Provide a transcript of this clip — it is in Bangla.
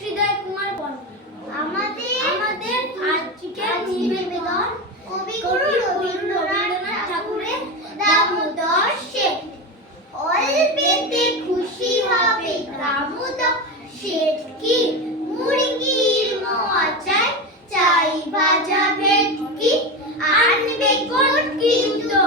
হৃদয় কুমার বর্মন। আমাদের আজকের নিবেদন কবিগুরু রবীন্দ্রনাথ ঠাকুরের দামোদর শেঠ। অল্পেতে খুশি হবে দামোদর শেঠ কি, মুরগির মোয়া চাই, চাই ভাজা ভেটকি, আনবে কোটকি জুতো